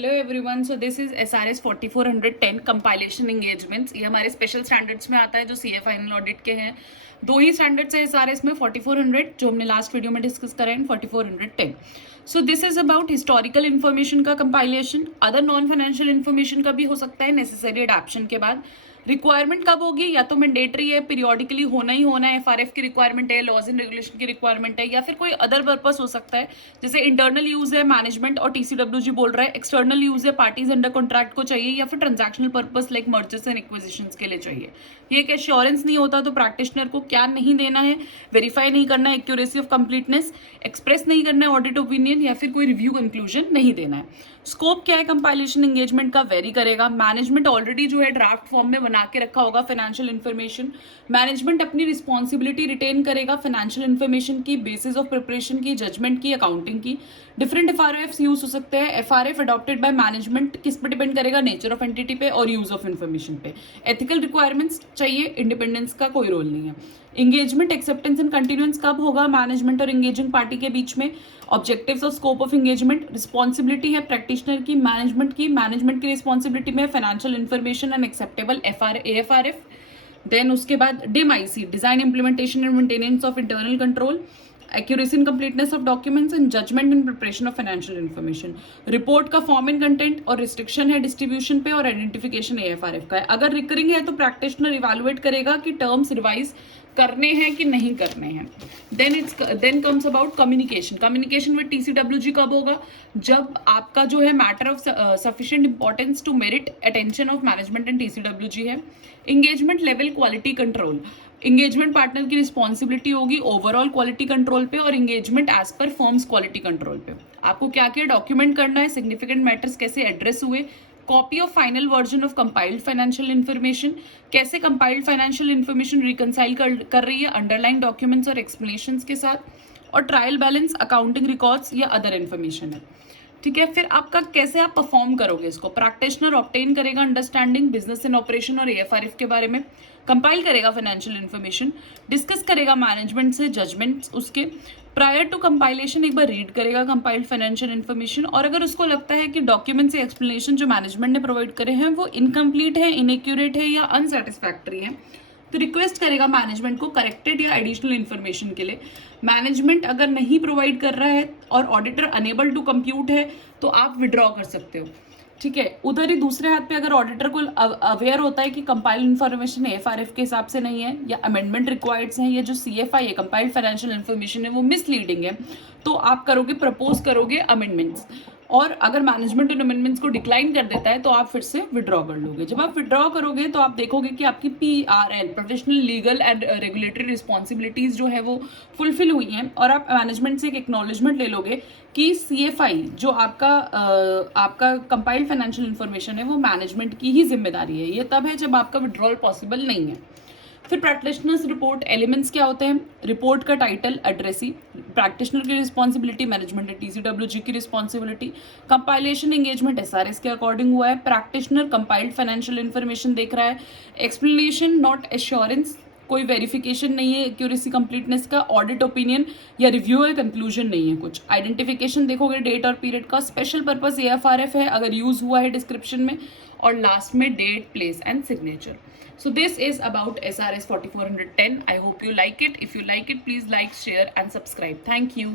Hello everyone, so this is SRS 4410 compilation engagements. ये हमारे special standards में आता है जो CA फाइनल ऑडिट के हैं। दो ही स्टैंडर्ड्स है SRS में, 4400 जो हमने लास्ट वीडियो में डिस्कस करें and 4410। So this is about historical information का compilation. Other non financial information का भी हो सकता है नेसेसरी अडैप्शन के बाद। रिक्वायरमेंट कब होगी? या तो मैंडेटरी है, पीरियोडिकली होना ही होना है, FRF की रिक्वायरमेंट है, लॉज एंड रेगुलेशन की रिक्वायरमेंट है, या फिर कोई अदर पर्पस हो सकता है जैसे इंटरनल यूज है, मैनेजमेंट और TCWG बोल रहा है, एक्सटर्नल यूज है, पार्टीज अंडर कॉन्ट्रैक्ट को चाहिए, या फिर transactional purpose like mergers and acquisitions के लिए चाहिए। ये एक एश्योरेंस नहीं होता तो प्रैक्टिशनर को क्या नहीं देना है, वेरीफाई नहीं करना है एक्यूरेसी ऑफ कंप्लीटनेस, एक्सप्रेस नहीं करना है ऑडिट ओपिनियन, या फिर कोई रिव्यू कंक्लूजन नहीं देना है। स्कोप क्या है कंपाइलेशन एंगेजमेंट का? वेरी करेगा। मैनेजमेंट ऑलरेडी जो है ड्राफ्ट फॉर्म में बना के रखा होगा फाइनेंशियल इन्फॉर्मेशन। मैनेजमेंट अपनी रिस्पॉन्सिबिलिटी रिटेन करेगा फाइनेंशियल इन्फॉर्मेशन की, बेसिस ऑफ प्रिपरेशन की, जजमेंट की, अकाउंटिंग की। डिफरेंट FRFs यूज हो सकते हैं। FRF अडॉप्टेड बाय मैनेजमेंट किस पे डिपेंड करेगा? नेचर ऑफ एंटिटी पे और यूज ऑफ इन्फॉर्मेशन पे। एथिकल रिक्वायरमेंट्स चाहिए, इंडिपेंडेंस का कोई रोल नहीं है। एंगेजमेंट एक्सेप्टेंस एंड कंटिन्यूएंस कब होगा मैनेजमेंट और एंगेजिंग पार्टी के बीच में? ऑब्जेक्टिव्स और स्कोप ऑफ एंगेजमेंट, रिस्पॉन्सिबिलिटी है प्रैक्टिशनर की, मैनेजमेंट की रिस्पॉन्सिबिलिटी में financial information and acceptable AFRF। Then उसके बाद DIMIC, design implementation and maintenance of internal control, accuracy and completeness of documents and judgment in preparation of financial information। Report का form and content और restriction है distribution पे और identification AFRF का है। अगर रिकरिंग है तो प्रैक्टिशनर इवेलुएट करेगा कि टर्म्स रिवाइज करने हैं कि नहीं करने हैं। Then comes about communication. Communication with TCWG कब होगा? जब आपका जो है matter of sufficient importance to merit attention of management and TCWG है। Engagement level quality control, engagement partner की रिस्पॉन्सिबिलिटी होगी ओवरऑल क्वालिटी कंट्रोल पे और engagement as per firm's quality control पे। आपको क्या क्या डॉक्यूमेंट करना है, सिग्निफिकेंट मैटर्स कैसे एड्रेस हुए, copy of final version of compiled financial information, कैसे कंपाइल्ड फाइनेंशियल इन्फॉर्मेशन रिकनसाइल कर रही है अंडरलाइन डॉक्यूमेंट्स और एक्सप्लेनेशंस के साथ, और ट्रायल बैलेंस, अकाउंटिंग रिकॉर्ड्स या अदर इन्फॉर्मेशन है। ठीक है, फिर आपका कैसे आप परफॉर्म करोगे इसको? प्रैक्टिशनर ऑब्टेन करेगा अंडरस्टैंडिंग बिजनेस एंड ऑपरेशन और AFRF के बारे में, कंपाइल करेगा फाइनेंशियल इन्फॉर्मेशन, डिस्कस करेगा मैनेजमेंट से जजमेंट्स उसके, प्रायर टू कंपाइलेशन एक बार रीड करेगा कंपाइल्ड फाइनेंशियल इन्फॉर्मेशन, और अगर उसको लगता है कि डॉक्यूमेंट्स या एक्सप्लेनेशन जो मैनेजमेंट ने प्रोवाइड करे हैं वो इनकम्प्लीट है, इनएक्यूरेट है या अनसेटिस्फैक्ट्री है, तो रिक्वेस्ट करेगा मैनेजमेंट को करेक्टेड या एडिशनल इन्फॉर्मेशन के लिए। मैनेजमेंट अगर नहीं प्रोवाइड कर रहा है और ऑडिटर अनेबल टू कंप्यूट है तो आप विड्रॉ कर सकते हो। ठीक है, उधर ही दूसरे हाथ पे अगर ऑडिटर को अवेयर होता है कि कंपाइल्ड इन्फॉर्मेशन AFRF के हिसाब से नहीं है या अमेंडमेंट रिक्वायर्ड्स हैं, ये जो CFI है कंपाइल्ड फाइनेंशियल इन्फॉर्मेशन है वो मिसलीडिंग है, तो आप करोगे प्रपोज करोगे अमेंडमेंट्स, और अगर मैनेजमेंट उन अमेंडमेंट्स को डिक्लाइन कर देता है तो आप फिर से विड्रॉ कर लोगे। जब आप विड्रॉ करोगे तो आप देखोगे कि आपकी PRL professional legal and regulatory responsibilities जो है वो फुलफिल हुई हैं, और आप मैनेजमेंट से एक एक्नॉलेजमेंट ले लोगे कि CFI जो आपका कंपाइल्ड फाइनेंशियल इन्फॉर्मेशन है वो मैनेजमेंट की ही जिम्मेदारी है। ये तब है जब आपका विड्रॉल पॉसिबल नहीं है। फिर प्रैक्टिशनर्स रिपोर्ट एलिमेंट्स क्या होते हैं? रिपोर्ट का टाइटल, एड्रेसी, प्रैक्टिशनर की रिस्पॉन्सिबिलिटी, मैनेजमेंट TCWG की रिस्पॉन्सिबिलिटी, कंपाइलेशन एंगेजमेंट SRS के अकॉर्डिंग हुआ है, प्रैक्टिशनर कंपाइल्ड फाइनेंशियल इन्फॉर्मेशन देख रहा है, एक्सप्लेनेशन नॉट एश्योरेंस, कोई वेरिफिकेशन नहीं है एक्यूरेसी कंप्लीटनेस का, ऑडिट ओपिनियन या रिव्यू है, कंक्लूजन नहीं है कुछ। आइडेंटिफिकेशन देखोगे डेट और पीरियड का, स्पेशल पर्पस AFRF है अगर यूज हुआ है डिस्क्रिप्शन में, और लास्ट में date, place and signature. So this is about SRS 4410. I hope you like it. If you like it, please like, share and subscribe. Thank you.